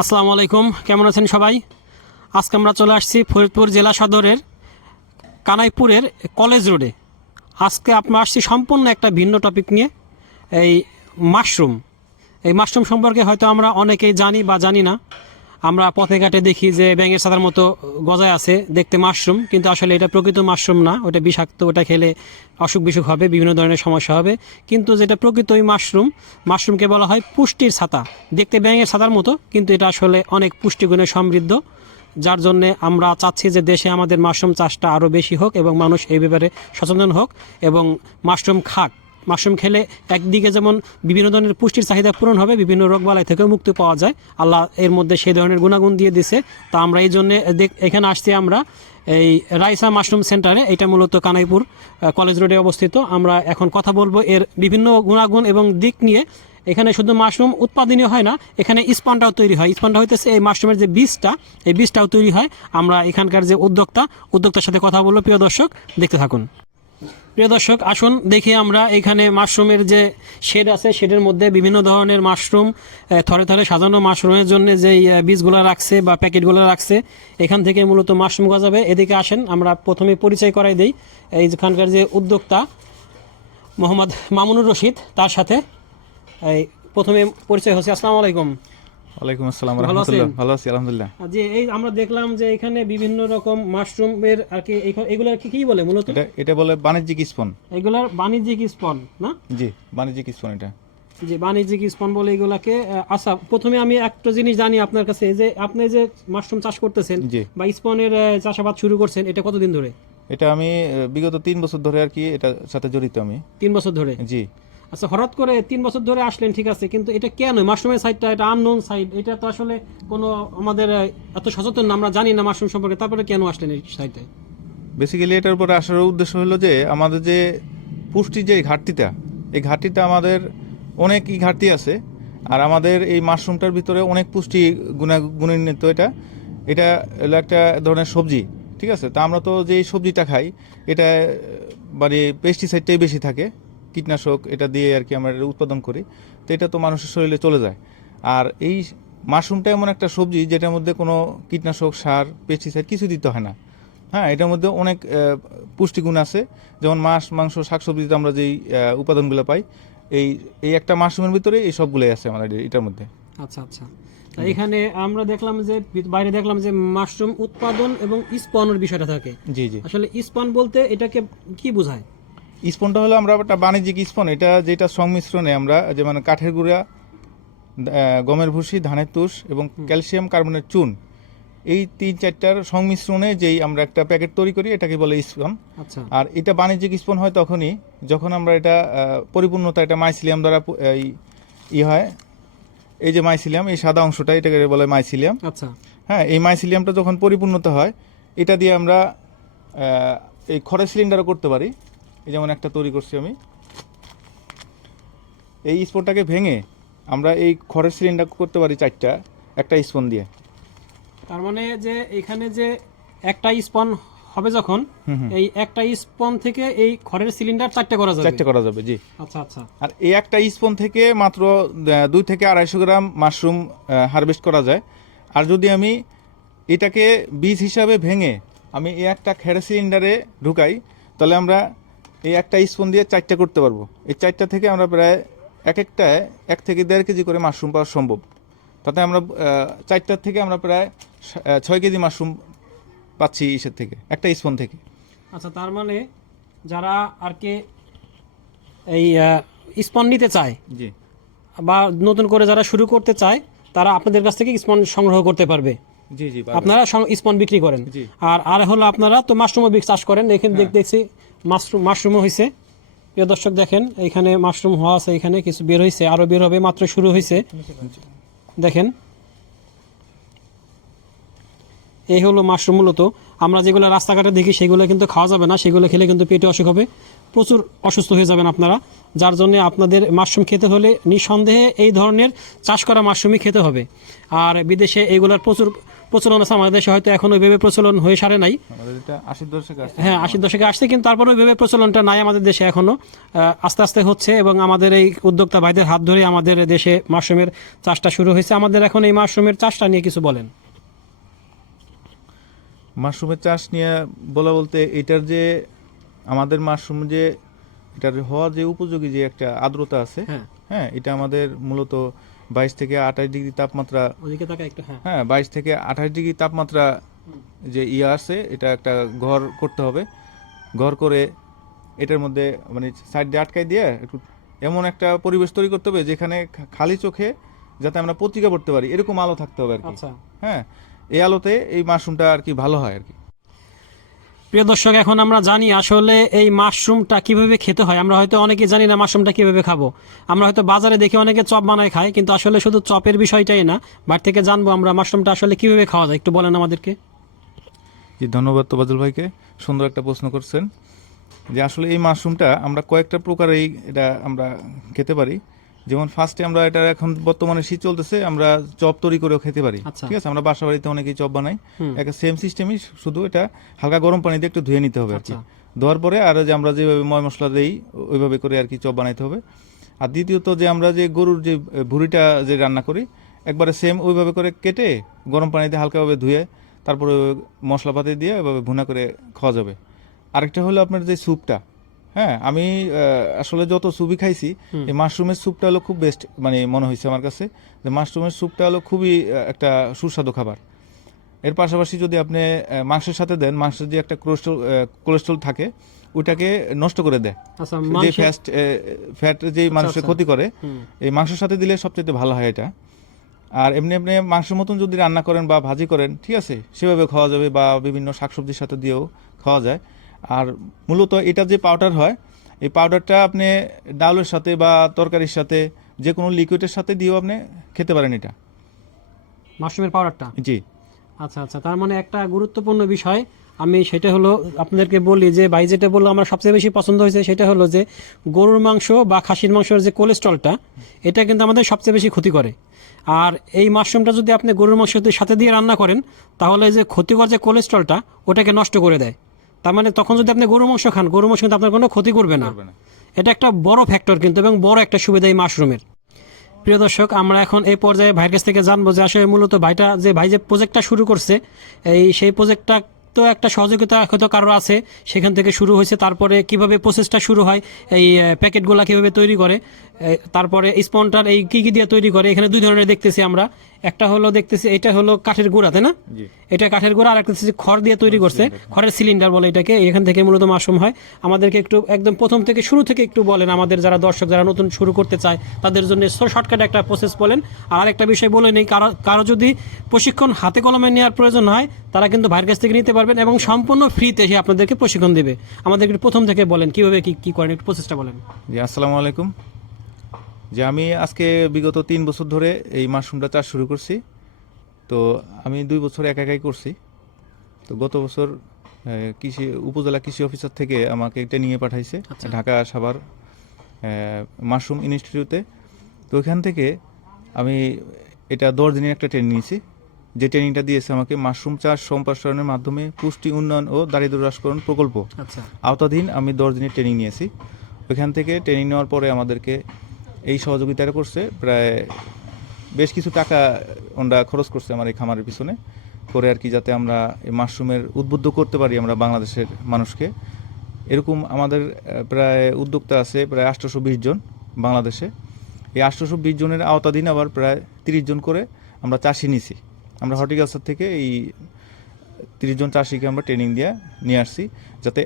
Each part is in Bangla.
আসসালামু আলাইকুম, কেমন আছেন সবাই? আজকে আমরা চলে আসছি ফরিদপুর জেলা সদরের কানাইপুরের কলেজ রোডে। আজকে আমরা আসছি সম্পূর্ণ একটা ভিন্ন টপিক নিয়ে, এই মাশরুম এই মাশরুম সম্পর্কে হয়তো আমরা অনেকেই জানি বা জানি না। আমরা পথে ঘাটে দেখি যে ব্যাঙের সাদার মতো গজায় আছে, দেখতে মাশরুম, কিন্তু আসলে এটা প্রকৃত মাশরুম না। ওটা বিষাক্ত, ওটা খেলে অসুখ বিসুখ হবে, বিভিন্ন ধরনের সমস্যা হবে। কিন্তু যেটা প্রকৃত ওই মাশরুম, মাশরুমকে বলা হয় পুষ্টির ছাতা। দেখতে ব্যাঙের ছাতার মতো, কিন্তু এটা আসলে অনেক পুষ্টিগুণে সমৃদ্ধ। যার জন্য আমরা চাচ্ছি যে দেশে আমাদের মাশরুম চাষটা আরও বেশি হোক এবং মানুষ এই ব্যাপারে সচেতন হোক এবং মাশরুম খাক। মাশরুম খেলে একদিকে যেমন বিভিন্ন ধরনের পুষ্টির চাহিদা পূরণ হবে, বিভিন্ন রোগবালাই থেকেও মুক্তি পাওয়া যায়। আল্লাহ এর মধ্যে সেই ধরনের গুণাগুণ দিয়ে দিছে। তা আমরা এই জন্যে এখানে আসছি আমরা এই রাইসা মাশরুম সেন্টারে। এটা মূলত কানাইপুর কলেজ রোডে অবস্থিত। আমরা এখন কথা বলব এর বিভিন্ন গুণাগুণ এবং দিক নিয়ে। এখানে শুধু মাশরুম উৎপাদনই হয় না, এখানে স্পনটাও তৈরি হয়। স্পনটা হইতেছে এই মাশরুমের যে বীজটা, এই বীজটাও তৈরি হয়। আমরা এখানকার যে উদ্যোক্তা, উদ্যোক্তার সাথে কথা বলব। প্রিয় দর্শক, দেখতে থাকুন। প্রিয় দর্শক, আসুন দেখি আমরা এখানে মাশরুমের যে শেড আছে, শেডের মধ্যে বিভিন্ন ধরনের মাশরুম থরে থরে সাজানো মাশরুমের জন্য যেই বীজগুলো রাখছে বা প্যাকেটগুলো রাখছে, এখান থেকে মূলত মাশরুম গজাবে। এদিকে আসেন, আমরা প্রথমে পরিচয় করাই দিই। এই যেখানকার যে উদ্যোক্তা মোহাম্মদ মামুনুর রশিদ, তার সাথে, এই, প্রথমে পরিচয় হচ্ছে। আসসালামু আলাইকুম। ওয়ালাইকুম আসসালাম রহমতুল্লাহ? ভালো আছি আলহামদুলিল্লাহ। এই আমরা দেখলাম যে এখানে বিভিন্ন রকম মাশরুমের আর কি এগুলো কি কি বলে মূলত? এটা এটা বলে বাণিজ্যিক স্পন। এগুলার বাণিজ্যিক স্পন না? জি বাণিজ্যিক স্পন এটা। যে বাণিজ্যিক স্পন বলে এগুলাকে আচ্ছা প্রথমে আমি একটা জিনিস জানি আপনার কাছে যে আপনি যে মাশরুম চাষ করতেছেন বা স্পনের চাষাবাদ শুরু করছেন এটা কতদিন ধরে? এটা আমি বিগত তিন বছর ধরে আর কি এটার সাথে জড়িত আমি। তিন বছর ধরে? জি। আচ্ছা হঠাৎ করে তিন বছর ধরে আসলেন, ঠিক আছে, কিন্তু এটা কেন? মাশরুমের সাইডটা এটা আননোন সাইড এটা তো আসলে কোনো আমাদের এত সচেতন না, আমরা জানি না মাশরুম সম্পর্কে, তারপরে কেন আসলেন এই সাইডে বেসিক্যালি এটার উপরে আসার উদ্দেশ্য হলো যে, আমাদের যে পুষ্টির যে ঘাটতিটা, এই ঘাটতিটা আমাদের অনেকই ঘাটতি আছে, আর আমাদের এই মাশরুমটার ভিতরে অনেক পুষ্টি গুণা, গুণান্বিত এটা। এটা হলো একটা ধরনের সবজি, ঠিক আছে? তা আমরা তো যেই সবজিটা খাই, এটা মানে পেস্টিসাইডটাই বেশি থাকে। কীটনাশক এটা দিয়ে আর কি আমরা এটা উৎপাদন করি। তো এটা তো মানুষের শরীরে চলে যায়। আর এই মাশরুমটা এমন একটা সবজি যেটার মধ্যে কোনো কীটনাশক সার পেস্টিসাইড কিছু দিতে হয় না। হ্যাঁ এটার মধ্যে অনেক পুষ্টিগুণ আছে। যেমন মাছ মাংস শাকসবজিতে আমরা যেই উপাদানগুলো পাই এই এই একটা মাশরুমের ভিতরে এই সবগুলোই আছে আমাদের এটার মধ্যে। আচ্ছা আচ্ছা। তা এখানে আমরা দেখলাম যে বাইরে দেখলাম যে মাশরুম উৎপাদন এবং স্পনের বিষয়টা থাকে। জি জি। আসলে স্পন বলতে এটাকে কি বোঝায়? স্পনটা হলো আমরা একটা বাণিজ্যিক স্পন এটা যেটা সংমিশ্রণে আমরা যেমন কাঠের গুঁড়া গমের ভুসি ধানের তুষ এবং ক্যালসিয়াম কার্বনের চুন এই তিন চারটার সংমিশ্রণে যেই আমরা একটা প্যাকেট তৈরি করি এটাকে বলে স্পন। আচ্ছা। আর এটা বাণিজ্যিক স্পন হয় তখনই যখন আমরা এটা পরিপূর্ণতা এটা মাইসিলিয়াম দ্বারা এই ই হয়। এই যে মাইসিলিয়াম এই সাদা অংশটা এটাকে বলে মাইসিলিয়াম আচ্ছা। হ্যাঁ এই মাইসিলিয়ামটা যখন পরিপূর্ণতা হয় এটা দিয়ে আমরা এই খড়ের সিলিন্ডারও করতে পারি। এই যেমন একটা তৈরি করছি আমি। এই স্পনটাকে ভেঙে আমরা এই খড়ের সিলিন্ডার করতে পারি চারটা একটা স্পন দিয়ে। তার মানে যে এখানে যে একটা স্পন হবে যখন এই একটা স্পন থেকে এই খড়ের সিলিন্ডার চারটে করা যাবে? চারটে করা যাবে জি। আচ্ছা আচ্ছা। আর এই একটা স্পুন থেকে মাত্র দুই থেকে আড়াইশো গ্রাম মাশরুম হারভেস্ট করা যায়। আর যদি আমি এটাকে বীজ হিসাবে ভেঙে আমি এই একটা খেড়ে সিলিন্ডারে ঢুকাই তাহলে আমরা এই একটা স্পুন দিয়ে চারটা করতে পারব। এই চারটা থেকে আমরা প্রায় এক একটায় এক থেকে দেড় কেজি করে মাশরুম পাওয়া সম্ভব। তাতে আমরা চারটার থেকে আমরা প্রায় ছয় কেজি মাশরুম পাচ্ছি ইসের থেকে একটা স্পুন থেকে। আচ্ছা তার মানে যারা আর কি এই স্পন নিতে চায় জি। বা নতুন করে যারা শুরু করতে চায় তারা আপনাদের কাছ থেকে স্পন সংগ্রহ করতে পারবে। জি জি আপনারা স্পন বিক্রি করেন। আর আর হলো আপনারা তো মাশরুমও বিক্রি চাষ করেন এখানে দেখ- দেখছি মাশরুম মাশরুমও হয়েছে প্রিয় দর্শক দেখেন এখানে মাশরুম হওয়া আছে এখানে কিছু বের হয়েছে আরও বের হবে, মাত্র শুরু হয়েছে দেখেন। এই হলো মাশরুম মূলত। আমরা যেগুলো রাস্তাঘাটে দেখি, সেগুলো কিন্তু খাওয়া যাবে না, সেগুলো খেলে কিন্তু পেটে অসুখ হবে। প্রচুর অসুস্থ হয়ে যাবেন আপনারা, যার জন্য আপনাদের মাশরুম খেতে হলে নিঃসন্দেহে এই ধরনের চাষ করা মাশরুমই খেতে হবে। আর বিদেশে এগুলোর প্রচুর প্রচলন আছে আমাদের দেশে হয়তো এখন ওইভাবে প্রচলন হয়ে সারে নাই। হ্যাঁ আশির দশকে আসছে কিন্তু তারপরে ওইভাবে প্রচলনটা নাই আমাদের দেশে এখনও। আস্তে আস্তে হচ্ছে এবং আমাদের এই উদ্যোক্তা ভাইদের হাত ধরে আমাদের দেশে মাশরুমের চাষটা শুরু হয়েছে। আমাদের এখন এই মাশরুমের চাষটা নিয়ে কিছু বলেন। মাশরুমের চাষ নিয়ে বলা বলতে এটার যে আমাদের মাশরুম যে এটার হওয়ার যে উপযোগী যে একটা আর্দ্রতা আছে হ্যাঁ। হ্যাঁ এটা আমাদের মূলত বাইশ থেকে আঠাশ ডিগ্রি তাপমাত্রা ওদিকে তাকা একটু হ্যাঁ। হ্যাঁ বাইশ থেকে আঠাশ ডিগ্রি তাপমাত্রা যে ইয়ে আছে এটা একটা ঘর করতে হবে। ঘর করে এটার মধ্যে মানে সাইড দিয়ে আটকাই দিয়ে একটু এমন একটা পরিবেশ তৈরি করতে হবে যেখানে খালি চোখে যাতে আমরা পত্রিকা পড়তে পারি। এরকম আলো থাকতে হবে আর কি। আচ্ছা। হ্যাঁ এই আলোতে এই মাশরুমটা আর কি ভালো হয় আর কি। প্রিয় দর্শক, এখন আমরা জানি আসলে এই মাশরুমটা কীভাবে খেতে হয়। আমরা হয়তো অনেকে জানি না মাশরুমটা কীভাবে খাব। আমরা হয়তো বাজারে দেখে অনেকে চপ বানায় খায়, কিন্তু আসলে শুধু চপের বিষয়টাই না। বাড়ি থেকে জানব আমরা মাশরুমটা আসলে কীভাবে খাওয়া যায়। একটু বলেন আমাদেরকে। জি, ধন্যবাদ তোবাজুল ভাইকে। সুন্দর একটা প্রশ্ন করছেন যে আসলে এই মাশরুমটা আমরা কয়েকটা প্রকারেই এটা আমরা খেতে পারি। যেমন ফার্স্টে আমরা এটা এখন বর্তমানে শীত চলতেছে আমরা চপ তৈরি করেও খেতে পারি। আচ্ছা। ঠিক আছে? আমরা বাসা বাড়িতে অনেকেই চপ বানাই। একটা সেম সিস্টেমই শুধু এটা হালকা গরম পানিতে একটু ধুয়ে নিতে হবে আর কি। আচ্ছা। ধোয়ার পরে আর যে আমরা যেভাবে ময় মশলা দেই ওইভাবে করে আর কি চপ বানাইতে হবে। আর দ্বিতীয়ত যে আমরা যে গরুর যে ভুঁড়িটা যে রান্না করি একবারে সেম ওইভাবে করে কেটে গরম পানিতে হালকাভাবে ধুয়ে তারপরে মশলাপাতি দিয়ে ওইভাবে ভুনা করে খাওয়া যাবে। আরেকটা হলো আপনার যে স্যুপটা হ্যাঁ আমি আসলে যত স্যুপই খাইছি এই মাশরুমের স্যুপটা হলো খুব বেস্ট মানে মনে হয়েছে আমার কাছে যে মাশরুমের স্যুপটা হলো খুবই একটা সুস্বাদু খাবার। এর পাশাপাশি যদি আপনি মাংসের সাথে দেন মাংসের যে একটা কোলেস্ট্রল কোলেস্ট্রল থাকে ওইটাকে নষ্ট করে দেয়। আচ্ছা যে ফ্যাট ফ্যাট যে মানুষের আচ্ছা। ক্ষতি করে এই মাংসের সাথে দিলে সবচেয়ে ভালো হয় এটা। আর এমনি এমনি মাংসের মতন যদি রান্না করেন বা ভাজি করেন ঠিক আছে সেভাবে খাওয়া যাবে বা বিভিন্ন শাকসবজির সাথে দিয়েও খাওয়া যায়। আর মূলত এটা যে পাউডার হয় এই পাউডারটা আপনি ডাউলের সাথে বা তরকারির সাথে যে কোনো লিকুইডের সাথে দিয়েও আপনি খেতে পারেন এটা। মাশরুমের পাউডারটা জি। আচ্ছা আচ্ছা তার মানে একটা গুরুত্বপূর্ণ বিষয় আমি সেটা হলো আপনাদেরকে বলি যে ভাই যেটা বলল আমার সবচেয়ে বেশি পছন্দ হয়েছে সেটা হলো যে গরুর মাংস বা খাসির মাংসের যে কোলেস্ট্রলটা এটা কিন্তু আমাদের সবচেয়ে বেশি ক্ষতি করে। আর এই মাশরুমটা যদি আপনি গরুর মাংসের সাথে দিয়ে রান্না করেন তাহলে যে ক্ষতিকর যে কোলেস্ট্রলটা ওটাকে নষ্ট করে দেয়। তার মানে তখন যদি আপনি গরু মাংস খান গরুর মাংস কিন্তু আপনার কোনো ক্ষতি করবে না। এটা একটা বড় ফ্যাক্টর কিন্তু এবং বড় একটা সুবিধা এই মাশরুমের প্রিয় দর্শক আমরা এখন এই পর্যায়ে ভাইয়ের কাছ থেকে জানব যে আসলে মূলত ভাইটা যে ভাই যে প্রজেক্টটা শুরু করছে এই সেই প্রজেক্টটা তো একটা সহযোগিতা হয়তো কারও আছে সেখান থেকে শুরু হয়েছে তারপরে কীভাবে প্রসেসটা শুরু হয় এই প্যাকেটগুলা কীভাবে তৈরি করে তারপরে স্পনটার এই কি কি দিয়ে তৈরি করে এখানে দুই ধরনের দেখতেছি আমরা। একটা হলো দেখতেছি এটা হলো কাঠের গুঁড়া তাই না? এটা কাঠের গোড়া আর একটা খড় দিয়ে তৈরি করছে। খড়ের সিলিন্ডার বলে এটাকে এখান থেকে মূলত মাশরুম হয়। আমাদেরকে একটু একদম প্রথম থেকে শুরু থেকে একটু বলেন আমাদের যারা দর্শক যারা নতুন শুরু করতে চায় তাদের জন্য শর্টকাট একটা প্রসেস বলেন। আর আরেকটা বিষয় বলে নেই কারও কারও যদি প্রশিক্ষণ হাতে কলমে নেওয়ার প্রয়োজন হয় তারা কিন্তু ভাইয়ের কাছ থেকে নিতে পারবেন এবং সম্পূর্ণ ফ্রিতে সে আপনাদেরকে প্রশিক্ষণ দেবে। আমাদেরকে প্রথম থেকে বলেন কীভাবে কি কি করেন একটু প্রসেসটা বলেন। জি আসসালামু আলাইকুম। যে আমি আজকে বিগত তিন বছর ধরে এই মাশরুমটা চাষ শুরু করছি। তো আমি দুই বছর একা একাই করছি। তো গত বছর কৃষি উপজেলা কৃষি অফিসার থেকে আমাকে ট্রেনিংয়ে পাঠাইছে আচ্ছা। ঢাকা সাভার মাশরুম ইনস্টিটিউটে। তো ওইখান থেকে আমি এটা দশ দিনের একটা ট্রেনিং নিয়েছি। যে ট্রেনিংটা দিয়েছে আমাকে মাশরুম চাষ সম্প্রসারণের মাধ্যমে পুষ্টি উন্নয়ন ও দারিদ্র হ্রাসকরণ প্রকল্প। আচ্ছা। আওতাধীন আমি দশ দিনের ট্রেনিং নিয়েছি। ওইখান থেকে ট্রেনিং নেওয়ার পরে আমাদেরকে এই সহযোগিতাটা করছে। প্রায় বেশ কিছু টাকা ওনারা খরচ করছে আমার এই খামারের পিছনে করে আর কি যাতে আমরা এই মাশরুমের উদ্বুদ্ধ করতে পারি আমরা বাংলাদেশের মানুষকে। এরকম আমাদের প্রায় উদ্যোক্তা আছে প্রায় আটশোশো বিশ জন বাংলাদেশে। এই আটশোশো বিশ জনের আওতাধীন আবার প্রায় তিরিশ জন করে আমরা চাষি নিছি। আমরা হর্টিকালচার থেকে এই তিরিশ জন চাষিকে আমরা ট্রেনিং দিয়ে নিয়ে আসছি যাতে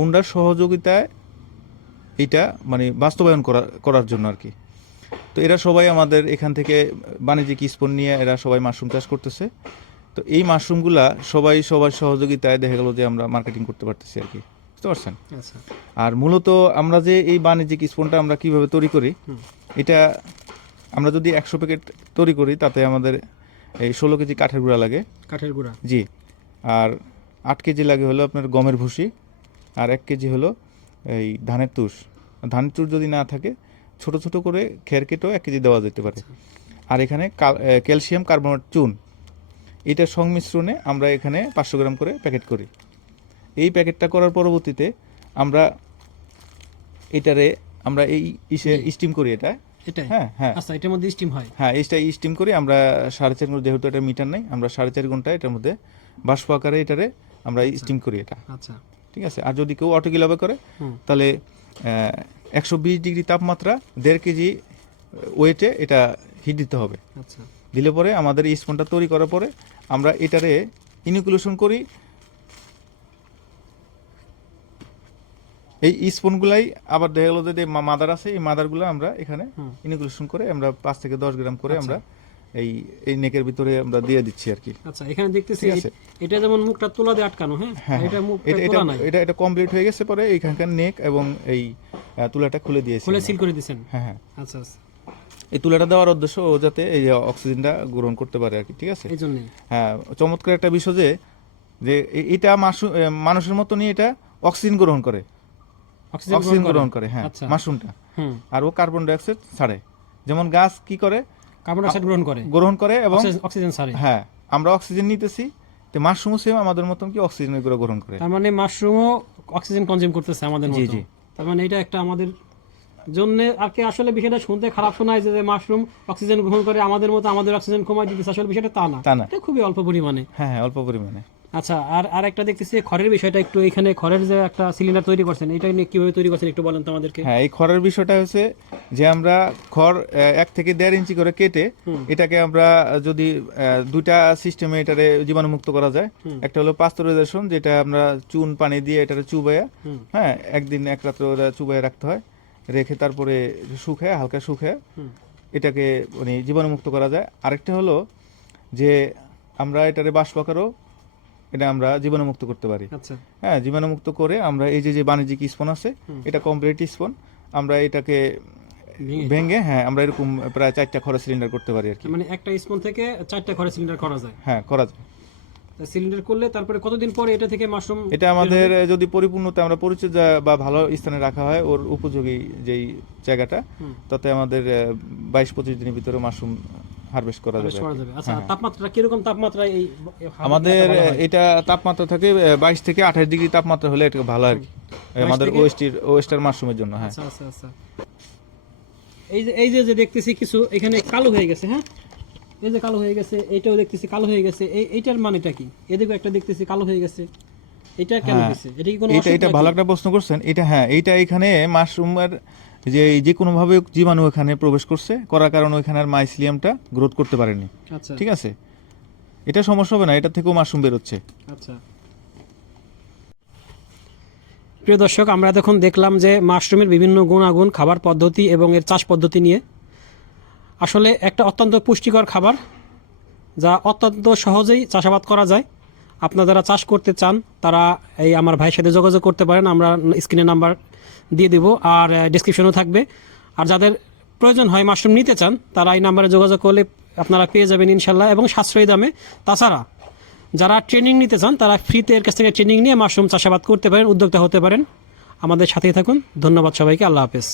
ওনার সহযোগিতায় এটা মানে বাস্তবায়ন করা করার জন্য আর কি। তো এরা সবাই আমাদের এখান থেকে বাণিজ্যিক স্পন নিয়ে এরা সবাই মাশরুম চাষ করতেছে। তো এই মাশরুমগুলা সবাই সবার সহযোগিতায় দেখা গেলো যে আমরা মার্কেটিং করতে পারতেছি আর কি। বুঝতে পারছেন? আচ্ছা। আর মূলত আমরা যে এই বাণিজ্যিক স্পনটা আমরা কীভাবে তৈরি করি এটা আমরা যদি একশো প্যাকেট তৈরি করি তাতে আমাদের এই ষোলো কেজি কাঠের গুঁড়া লাগে। কাঠের গুঁড়া? জি। আর আট কেজি লাগে হলো আপনার গমের ভুসি আর এক কেজি হলো এই ধানের তুষ। ধানের তুষ যদি না থাকে ছোট ছোট করে খের কেটেও এক কেজি দেওয়া যেতে পারে। আর এখানে ক্যালসিয়াম কার্বনেট চুন এটার সংমিশ্রণে আমরা এখানে পাঁচশো গ্রাম করে প্যাকেট করি। এই প্যাকেটটা করার পরবর্তীতে আমরা এটারে আমরা এই স্টিম করি এটা। হ্যাঁ হ্যাঁ। আচ্ছা এটার মধ্যে স্টিম হয়? হ্যাঁ এইটা স্টিম করি। আমরা সাড়ে চার ঘণ্টা যেহেতু এটা মিটার নেই আমরা সাড়ে চার ঘণ্টা এটার মধ্যে বাষ্প আকারে এটারে আমরা স্টিম করি এটা। আচ্ছা। ঠিক আছে? আর যদি কেউ অটোগিলাবে করে তাহলে একশো বিশ ডিগ্রি তাপমাত্রা দেড় কেজি ওয়েটে এটা হিট দিতে হবে। আচ্ছা। দিলে পরে আমাদের এই স্পনটা তৈরি করার পরে আমরা এটারে ইনিকুলেশন করি। এই স্পনগুলাই আবার দেখা গেলো যে মাদার আছে এই মাদারগুলো আমরা এখানে। ইনিকুলেশন করে আমরা পাঁচ থেকে দশ গ্রাম করে আচ্ছা। আমরা এই এই নেকের ভিতরে আমরা দিয়ে দিচ্ছি আর কি। আচ্ছা এখানে দেখতেছি এটা যেমন মুখটা তোলা দিয়ে আটকানো হ্যাঁ? হ্যাঁ এটা মুখটা এটা তোলা নাই। এটা এটা কমপ্লিট হয়ে গেছে পরে এইখানকার নেক এবং এই তুলাটা খুলে দিয়েছি খুলে সিল করে দিয়েছেন? হ্যাঁ হ্যাঁ। আচ্ছা আচ্ছা। এই তুলাটা দেওয়ার উদ্দেশ্য ও যাতে এই অক্সিজেনটা গ্রহণ করতে পারে আর কি ঠিক আছে? হ্যাঁ চমৎকার একটা বিষয় যে যে এটা মানুষের মতনই এটা অক্সিজেন গ্রহণ করে। অক্সিজেন গ্রহণ করে। হ্যাঁ আচ্ছা। মাশরুমটা। আর ও কার্বন ডাইঅক্সাইড ছাড়ে। যেমন গাছ কি করে? কার্বন ডাইঅক্সাইড গ্রহণ করে। গ্রহণ করে এবং অক্সিজেন- ছাড়ে। হ্যাঁ আমরা অক্সিজেন নিতেছি। তো মাশরুমও সেম আমাদের মতন কি অক্সিজেন এগুলো গ্রহণ করে। তার মানে মাশরুমও অক্সিজেন কনজিউম করতেছে আমাদের জি, মতো জি। তার মানে এটা একটা আমাদের জন্য আর কি আসলে বিষয়টা শুনতে খারাপ শোনায় যে যে মাশরুম অক্সিজেন গ্রহণ করে আমাদের মতো আমাদের অক্সিজেন কমাই দিতেছে। আসলে বিষয়টা তা না। তা না। এটা খুবই অল্প পরিমাণে। হ্যাঁ হ্যাঁ অল্প পরিমাণে। আচ্ছা আর আর একটা দেখতেছি খড়ের বিষয়টা একটু এখানে খড়ের যে একটা সিলিন্ডার তৈরি করছেন এটা নিয়ে কীভাবে তৈরি করছেন একটু বলেন তো আমাদেরকে। হ্যাঁ এই খড়ের বিষয়টা হচ্ছে যে আমরা খড় এক থেকে দেড় ইঞ্চি করে কেটে এটাকে আমরা যদি দুইটা সিস্টেমে এটারে জীবাণুমুক্ত করা যায়। একটা হলো পাস্তরাইজেশন যেটা আমরা চুন পানি দিয়ে এটারে চুবাইয়া হ্যাঁ একদিন এক রাত্রে ওরা চুবাইয়া রাখতে হয় রেখে তারপরে শুকায় হালকা শুকায় হুম। এটাকে মানে জীবাণুমুক্ত করা যায়। আরেকটা হলো যে আমরা এটারে বাষ্পাকারও এটা আমরা জীবাণুমুক্ত করতে পারি। আচ্ছা। হ্যাঁ জীবাণুমুক্ত করে আমরা এই যে যে বাণিজ্যিক স্পন আছে। এটা কমপ্লিট স্পন। আমরা এটাকে ভেঙে? হ্যাঁ আমরা এরকম প্রায় চারটা খরচ সিলিন্ডার করতে পারি আর কি। মানে একটা স্পন থেকে চারটা খড়ের সিলিন্ডার করা যায়। হ্যাঁ করা যায়। সিলিন্ডার করলে তারপরে কতদিন পরে এটা থেকে মাশরুম এটা আমাদের যদি পরিপূর্ণতা আমরা পরিচর্যা বা ভালো স্থানে রাখা হয় ওর উপযোগী যেই জায়গাটা তাতে আমাদের বাইশ পঁচিশ দিনের ভিতরে মাশরুম হারভেস্ট করা যাবে আচ্ছা তাপমাত্রা কীরকম তাপমাত্রায় এই এই আমাদের এটা তাপমাত্রা থাকে বাইশ থেকে আঠাশ ডিগ্রি তাপমাত্রা হলে এটা ভালো আর কি। আমাদের ওয়েস্টের ওয়েস্টার মাশরুমের জন্য হ্যাঁ। আচ্ছা আচ্ছা আচ্ছা। এই যে এই যে যে দেখতেছি কিছু এখানে কালো হয়ে গেছে হ্যাঁ? এই যে কালো হয়ে গেছে এইটাও দেখতেছি কালো হয়ে গেছে। এই এইটার মানেটা কি? এদিকে একটা দেখতেছি কালো হয়ে গেছে। এটা কেন হ্যাঁ। হয়েছে? এটা কি কোনো এটা এটা ভালো একটা প্রশ্ন করছেন। এটা হ্যাঁ এইটা এখানে মাশরুমের যে এই যে কোনো ভাবে জীবাণু এখানে প্রবেশ করছে করার কারণে ওইখানে আর মাইসিলিয়ামটা গ্রোথ করতে পারেনি। আচ্ছা। ঠিক আছে? এটা সমস্যা হবে না এটা থেকেও মাশরুম বেরোচ্ছে। আচ্ছা। প্রিয় দর্শক আমরা এতক্ষণ দেখলাম যে মাশরুমের বিভিন্ন গুণাগুণ খাবার পদ্ধতি এবং এর চাষ পদ্ধতি নিয়ে। আসলে একটা অত্যন্ত পুষ্টিকর খাবার যা অত্যন্ত সহজেই চাষাবাদ করা যায়। আপনারা যারা চাষ করতে চান, তারা এই আমার ভাইয়ের সাথে যোগাযোগ করতে পারেন, আমরা স্ক্রিনে নাম্বার দিয়ে দেবো আর ডিসক্রিপশনও থাকবে। আর যাদের প্রয়োজন হয় মাশরুম নিতে চান, তারা এই নাম্বারে যোগাযোগ করলে আপনারা পেয়ে যাবেন ইনশাল্লাহ এবং সাশ্রয়ী দামে। তাছাড়া যারা ট্রেনিং নিতে চান, তারা ফ্রিতে এর কাছ থেকে ট্রেনিং নিয়ে মাশরুম চাষাবাদ করতে পারেন, উদ্যোক্তা হতে পারেন। আমাদের সাথেই থাকুন। ধন্যবাদ সবাইকে। আল্লাহ হাফেজ।